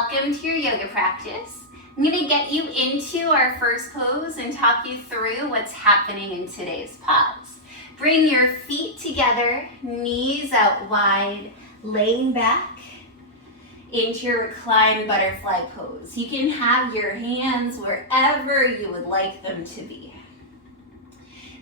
Welcome to your yoga practice. I'm going to get you into our first pose and talk you through what's happening in today's pose. Bring your feet together, knees out wide, laying back into your reclined butterfly pose. You can have your hands wherever you would like them to be.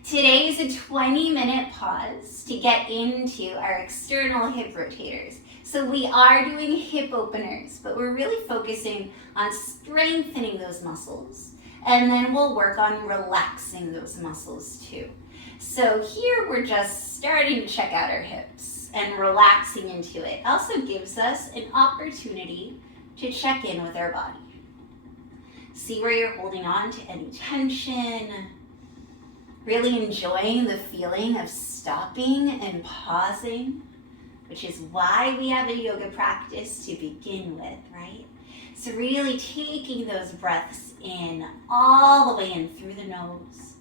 Today's a 20-minute pause to get into our external hip rotators. So we are doing hip openers, but we're really focusing on strengthening those muscles. And then we'll work on relaxing those muscles too. So here we're just starting to check out our hips and relaxing into it. Also gives us an opportunity to check in with our body. See where you're holding on to any tension. Really enjoying the feeling of stopping and pausing, which is why we have a yoga practice to begin with, right? So really taking those breaths in, all the way in through the nose.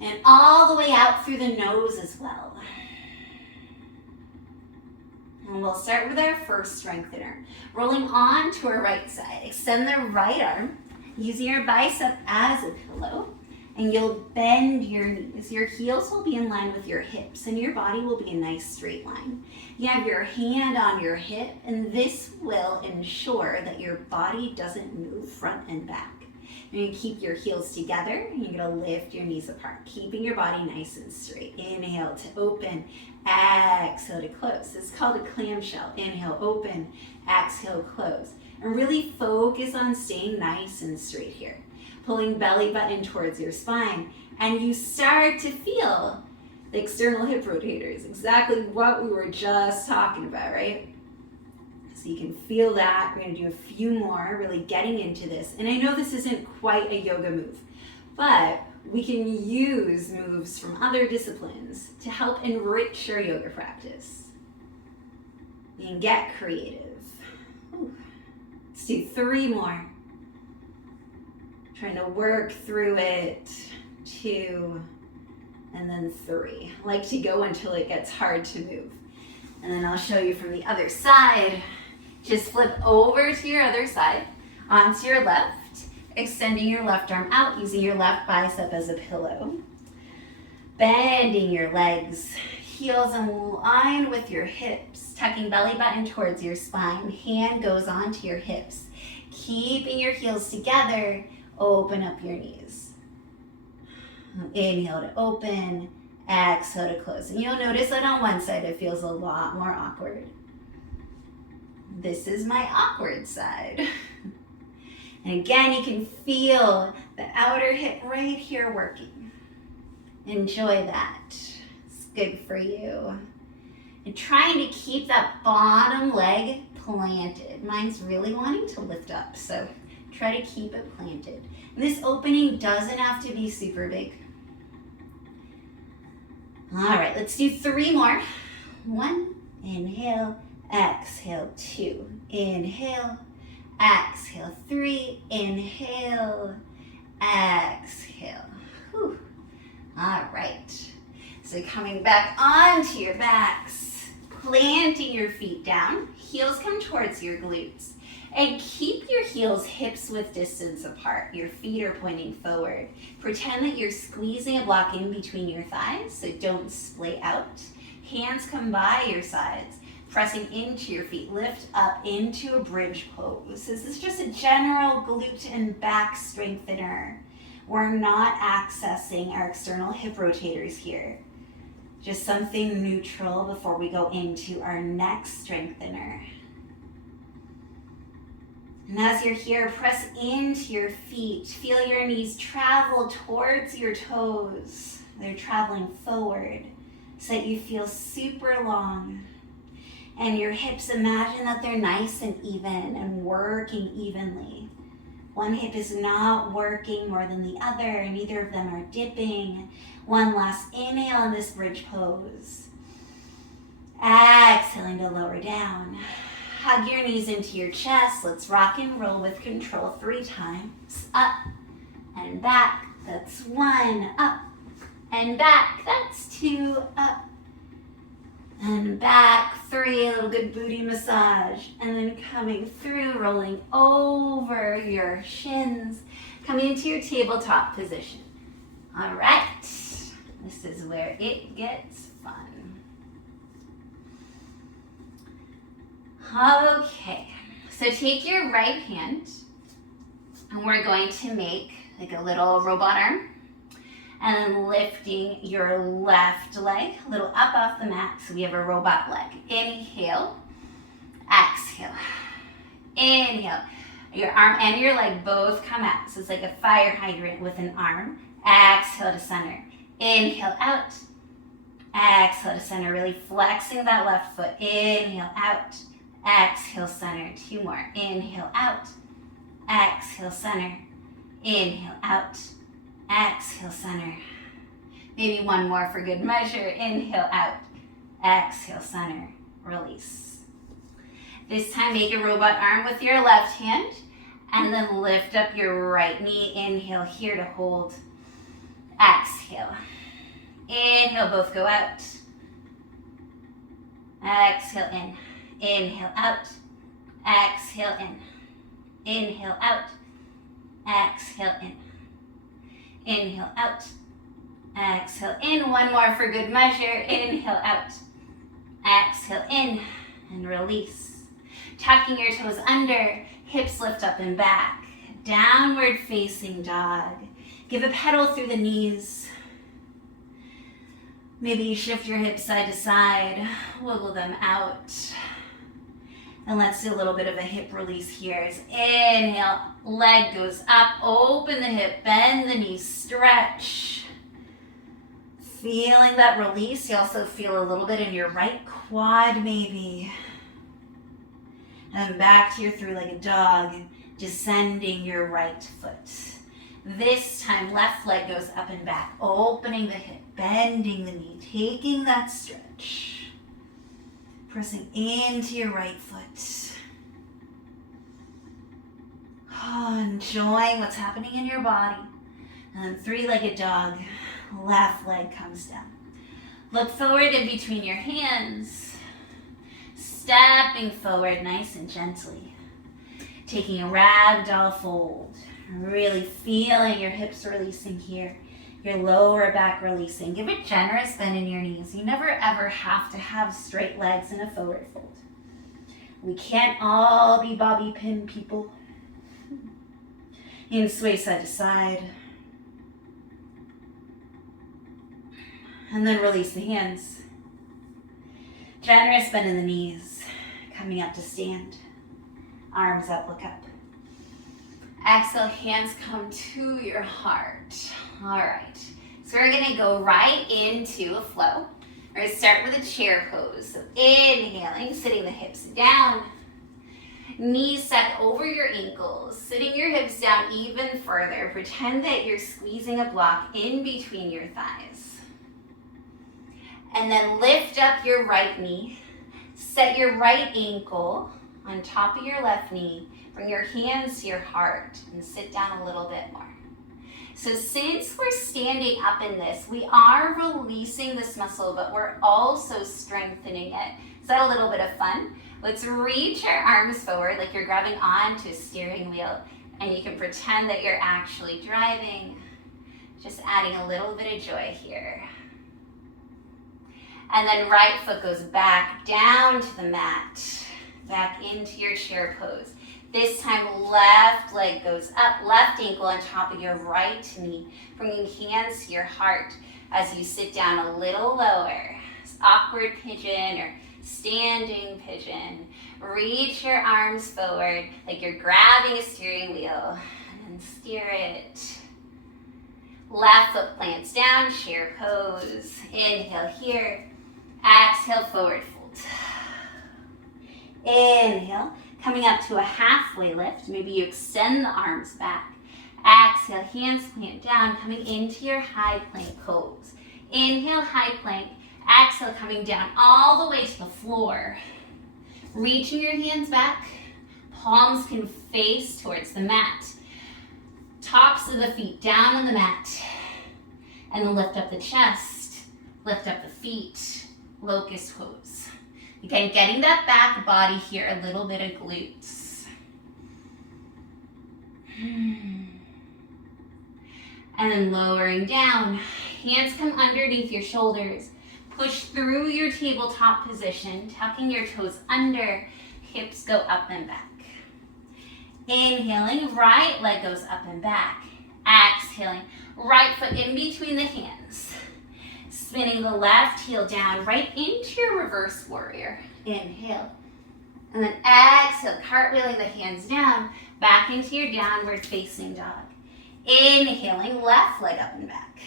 And all the way out through the nose as well. And we'll start with our first strengthener. Rolling on to our right side. Extend the right arm, using your bicep as a pillow. And you'll bend your knees. Your heels will be in line with your hips and your body will be a nice straight line. You have your hand on your hip and this will ensure that your body doesn't move front and back. You're gonna keep your heels together and you're gonna lift your knees apart, keeping your body nice and straight. Inhale to open, exhale to close. It's called a clamshell. Inhale, open, exhale, close. And really focus on staying nice and straight here. Pulling belly button towards your spine, and you start to feel the external hip rotators, exactly what we were just talking about, right? So you can feel that. We're gonna do a few more, really getting into this. And I know this isn't quite a yoga move, but we can use moves from other disciplines to help enrich your yoga practice. You can get creative. Ooh. Let's do 3 more. Trying to work through it, 2, and then 3. I like to go until it gets hard to move. And then I'll show you from the other side. Just flip over to your other side, onto your left, extending your left arm out, using your left bicep as a pillow. Bending your legs, heels in line with your hips, tucking belly button towards your spine. Hand goes onto your hips, keeping your heels together. Open up your knees. Inhale to open, exhale to close. And you'll notice that on one side it feels a lot more awkward. This is my awkward side. And again, you can feel the outer hip right here working. Enjoy that. It's good for you. And trying to keep that bottom leg planted. Mine's really wanting to lift up, so try to keep it planted. And this opening doesn't have to be super big. All right, let's do 3 more. 1, inhale, exhale, 2, inhale, exhale, 3, inhale, exhale. Whew. All right, so coming back onto your backs, planting your feet down, heels come towards your glutes. And keep your heels hips width distance apart. Your feet are pointing forward. Pretend that you're squeezing a block in between your thighs, so don't splay out. Hands come by your sides, pressing into your feet. Lift up into a bridge pose. This is just a general glute and back strengthener. We're not accessing our external hip rotators here. Just something neutral before we go into our next strengthener. And as you're here, press into your feet. Feel your knees travel towards your toes. They're traveling forward so that you feel super long. And your hips, imagine that they're nice and even and working evenly. One hip is not working more than the other, neither of them are dipping. One last inhale in this bridge pose. Exhaling to lower down. Hug your knees into your chest. Let's rock and roll with control 3 times. Up and back. That's 1. Up and back. That's 2. Up And back, 3, a little good booty massage. And then coming through, rolling over your shins, coming into your tabletop position. All right, this is where it gets fun. Okay, so take your right hand, and we're going to make like a little robot arm. And then lifting your left leg a little up off the mat. So we have a robot leg. Inhale, exhale, inhale. Your arm and your leg both come out. So it's like a fire hydrant with an arm. Exhale to center. Inhale out. Exhale to center. Really flexing that left foot. Inhale out. Exhale center. 2 more. Inhale out. Exhale center. Inhale out. Exhale, center. Maybe 1 more for good measure. Inhale out. Exhale, center. Release. This time, make a robot arm with your left hand. And then lift up your right knee. Inhale here to hold. Exhale. Inhale, both go out. Exhale in. Inhale out. Exhale in. Inhale out. Exhale in. Inhale out, exhale in. 1 more for good measure. Inhale out, exhale in, and release. Tucking your toes under, hips lift up and back. Downward facing dog. Give a pedal through the knees. Maybe you shift your hips side to side, wiggle them out. And let's do a little bit of a hip release here. As inhale, leg goes up, open the hip, bend the knees, stretch. Feeling that release. You also feel a little bit in your right quad maybe. And back to your three-legged dog, descending your right foot. This time, left leg goes up and back, opening the hip, bending the knee, taking that stretch. Pressing into your right foot. Enjoying what's happening in your body. And then three-legged dog, left leg comes down. Look forward in between your hands. Stepping forward nice and gently. Taking a ragdoll fold. Really feeling your hips releasing here. Your lower back releasing. Give a generous bend in your knees. You never ever have to have straight legs in a forward fold. We can't all be bobby pin people. You can sway side to side. And then release the hands. Generous bend in the knees. Coming up to stand. Arms up, look up. Exhale, hands come to your heart. All right, so we're gonna go right into a flow. We're gonna start with a chair pose. So inhaling, sitting the hips down. Knees set over your ankles, sitting your hips down even further. Pretend that you're squeezing a block in between your thighs. And then lift up your right knee. Set your right ankle on top of your left knee. Bring your hands to your heart and sit down a little bit more. So since we're standing up in this, we are releasing this muscle, but we're also strengthening it. Is that a little bit of fun? Let's reach our arms forward like you're grabbing onto a steering wheel, and you can pretend that you're actually driving. Just adding a little bit of joy here. And then right foot goes back down to the mat, back into your chair pose. This time, left leg goes up, left ankle on top of your right knee, bringing hands to your heart as you sit down a little lower. It's awkward pigeon or standing pigeon. Reach your arms forward like you're grabbing a steering wheel and steer it. Left foot plants down, chair pose. Inhale here, exhale, forward fold. Inhale. Coming up to a halfway lift, maybe you extend the arms back. Exhale, hands plant down, coming into your high plank pose. Inhale, high plank. Exhale, coming down all the way to the floor. Reaching your hands back. Palms can face towards the mat. Tops of the feet down on the mat. And then lift up the chest. Lift up the feet. locust pose. Again, getting that back body here, a little bit of glutes. And then lowering down. Hands come underneath your shoulders. Push through your tabletop position, tucking your toes under. Hips go up and back. Inhaling, right leg goes up and back. Exhaling, right foot in between the hands. Spinning the left heel down right into your reverse warrior. Inhale. And then exhale, cartwheeling the hands down, back into your downward facing dog. Inhaling, left leg up and back.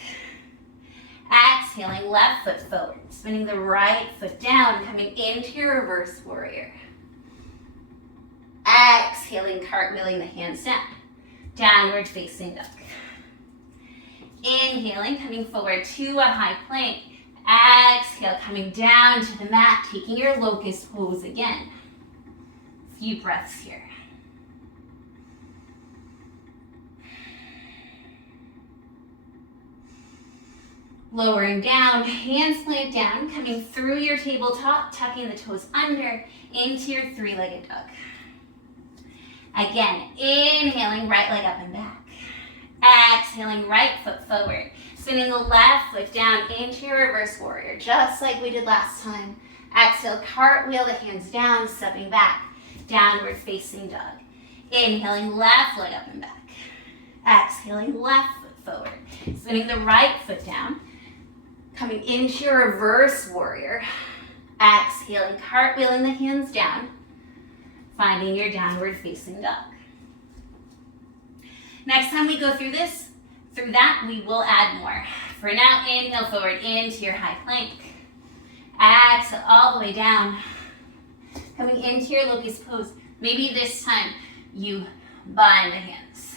Exhaling, left foot forward. Spinning the right foot down, coming into your reverse warrior. Exhaling, cartwheeling the hands down. Downward facing dog. Inhaling, coming forward to a high plank. Exhale, coming down to the mat, taking your locust pose again. Few breaths here. Lowering down, hands plant down, coming through your tabletop, tucking the toes under into your three-legged dog. Again, inhaling, right leg up and back. Exhaling, right foot forward. Spinning the left foot down into your reverse warrior, just like we did last time. Exhale, cartwheel the hands down, stepping back. Downward facing dog. Inhaling, left leg up and back. Exhaling, left foot forward. Spinning the right foot down. Coming into your reverse warrior. Exhaling, cartwheeling the hands down. Finding your downward facing dog. Next time we go through that, we will add more. For now, inhale forward into your high plank. Exhale all the way down. Coming into your locust pose. Maybe this time you bind the hands.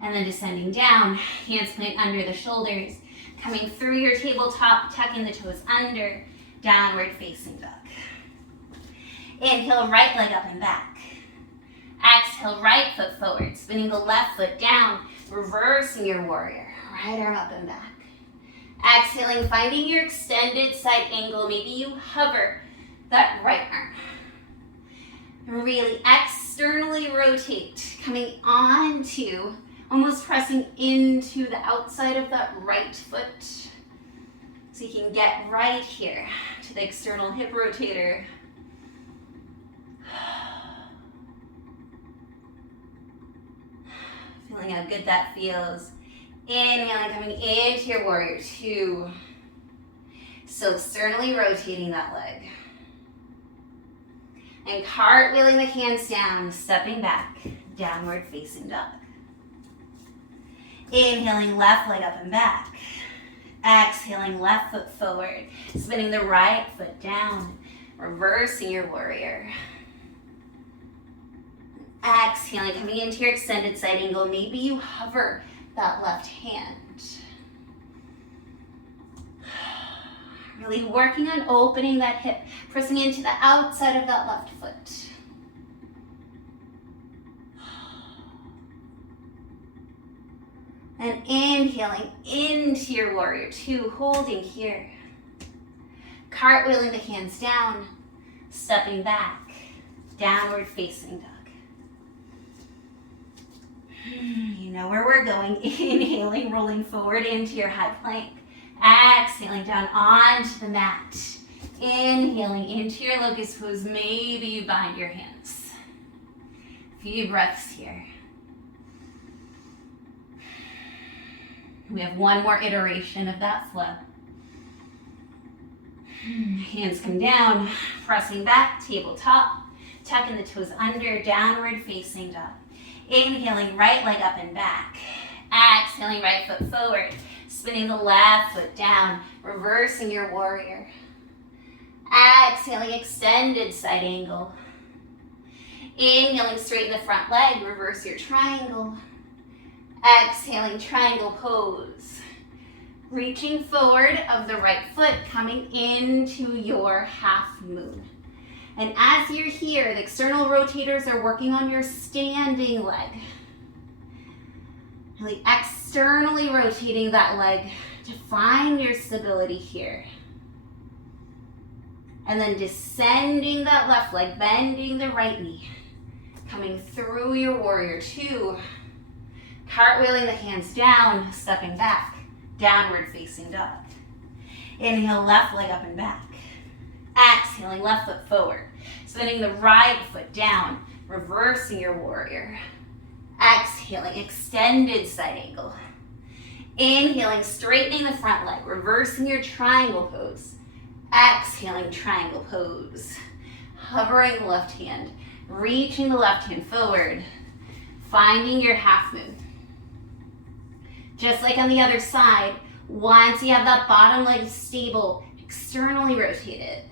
And then descending down, hands plant under the shoulders. Coming through your tabletop, tucking the toes under, downward facing dog. Inhale, right leg up and back. Exhale, right foot forward, spinning the left foot down, reversing your warrior. Right arm up and back. Exhaling, finding your extended side angle. Maybe you hover that right arm. Really externally rotate, coming onto, almost pressing into the outside of that right foot. So you can get right here to the external hip rotator. Feeling how good that feels. Inhaling, coming into your warrior two. So externally rotating that leg. And cartwheeling the hands down, stepping back, downward facing dog. Inhaling, left leg up and back. Exhaling, left foot forward. Spinning the right foot down, reversing your warrior. Exhaling, coming into your extended side angle. Maybe you hover that left hand. Really working on opening that hip, pressing into the outside of that left foot. And inhaling into your warrior two, holding here. Cartwheeling the hands down, stepping back, downward facing dog. You know where we're going. Inhaling, rolling forward into your high plank. Exhaling down onto the mat. Inhaling into your locust pose. Maybe you bind your hands. Few breaths here. We have one more iteration of that flow. Hands come down, pressing back, tabletop, tucking the toes under, downward facing dog. Inhaling, right leg up and back. Exhaling, right foot forward. Spinning the left foot down, reversing your warrior. Exhaling, extended side angle. Inhaling, straighten the front leg, reverse your triangle. Exhaling, triangle pose. Reaching forward of the right foot, coming into your half moon. And as you're here, the external rotators are working on your standing leg. Really externally rotating that leg to find your stability here. And then descending that left leg, bending the right knee. Coming through your warrior two. Cartwheeling the hands down, stepping back. Downward facing dog. Inhale, left leg up and back. Exhaling, left foot forward. Sending the right foot down, reversing your warrior. Exhaling, extended side angle. Inhaling, straightening the front leg, reversing your triangle pose. Exhaling, triangle pose. Hovering the left hand, reaching the left hand forward, finding your half moon. Just like on the other side, once you have that bottom leg stable, externally rotate it.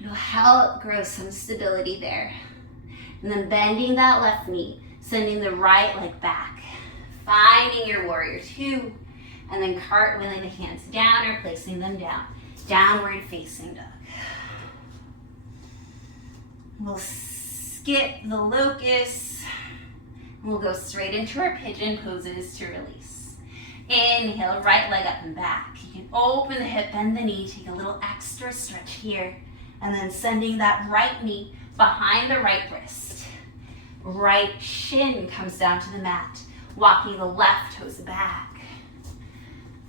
It'll help grow some stability there. And then bending that left knee, sending the right leg back. Finding your warrior two, and then cartwheeling the hands down or placing them down. Downward facing dog. We'll skip the locust. We'll go straight into our pigeon poses to release. Inhale, right leg up and back. You can open the hip, bend the knee, take a little extra stretch here. And then sending that right knee behind the right wrist. Right shin comes down to the mat. Walking the left toes back.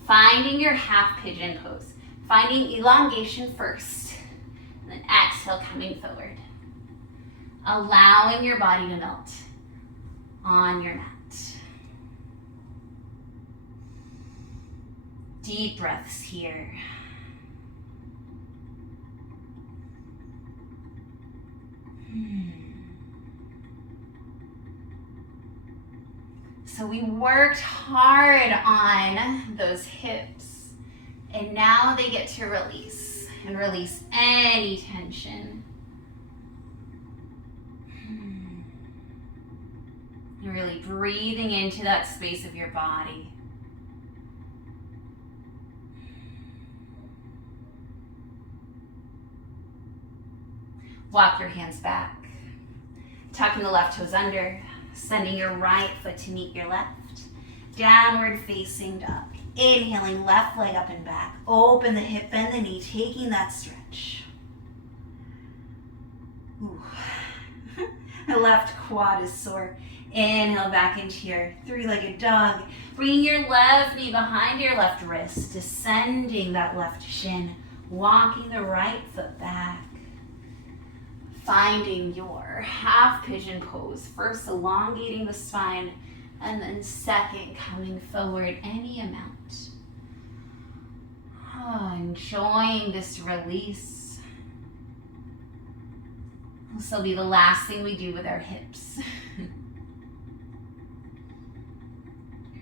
Finding your half pigeon pose. Finding elongation first. And then exhale, coming forward. Allowing your body to melt on your mat. Deep breaths here. So we worked hard on those hips, and now they get to release, and release any tension. You're really breathing into that space of your body. Walk your hands back, tucking the left toes under, sending your right foot to meet your left. Downward facing dog. Inhaling, left leg up and back. Open the hip, bend the knee, taking that stretch. Ooh. The left quad is sore. Inhale back into your three-legged dog. Bringing your left knee behind your left wrist, descending that left shin, walking the right foot back. Finding your half pigeon pose. First elongating the spine, and then second coming forward any amount. Enjoying this release. This will be the last thing we do with our hips.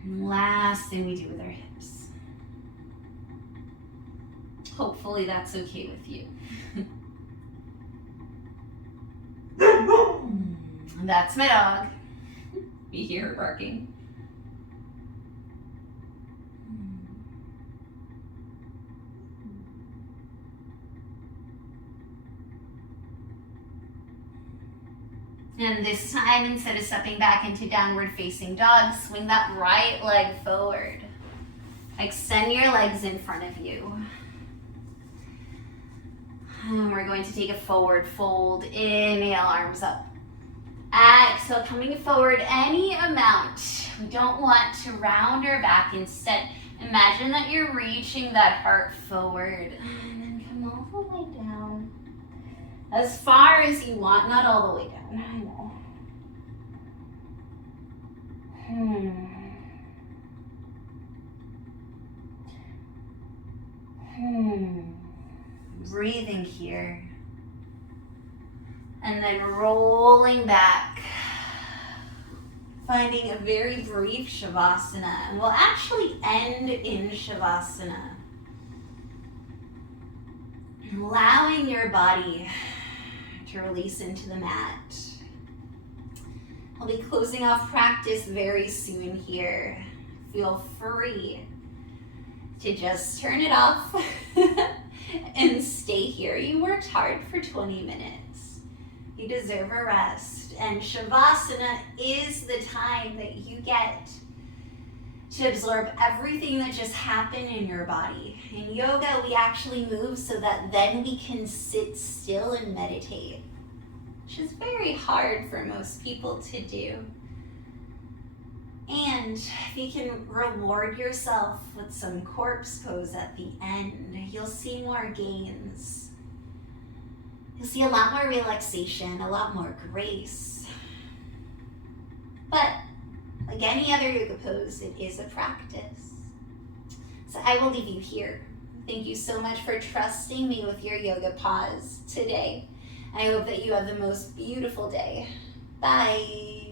Last thing we do with our hips. Hopefully that's okay with you. That's my dog. You hear her barking. And this time, instead of stepping back into downward facing dog, swing that right leg forward. Extend your legs in front of you. And we're going to take a forward fold. Inhale, arms up. Exhale, coming forward any amount. We don't want to round our back. Instead, imagine that you're reaching that heart forward. And then come all the way down. As far as you want, not all the way down. I know. Breathing here. And then rolling back. Finding a very brief Shavasana. And we'll actually end in Shavasana. Allowing your body to release into the mat. I'll be closing off practice very soon here. Feel free to just turn it off and stay here. You worked hard for 20 minutes. You deserve a rest. And Shavasana is the time that you get to absorb everything that just happened in your body. In yoga, we actually move so that then we can sit still and meditate, which is very hard for most people to do. And if you can reward yourself with some corpse pose at the end, you'll see more gains. You'll see a lot more relaxation, a lot more grace. But like any other yoga pose, it is a practice. So I will leave you here. Thank you so much for trusting me with your yoga pause today. I hope that you have the most beautiful day. Bye.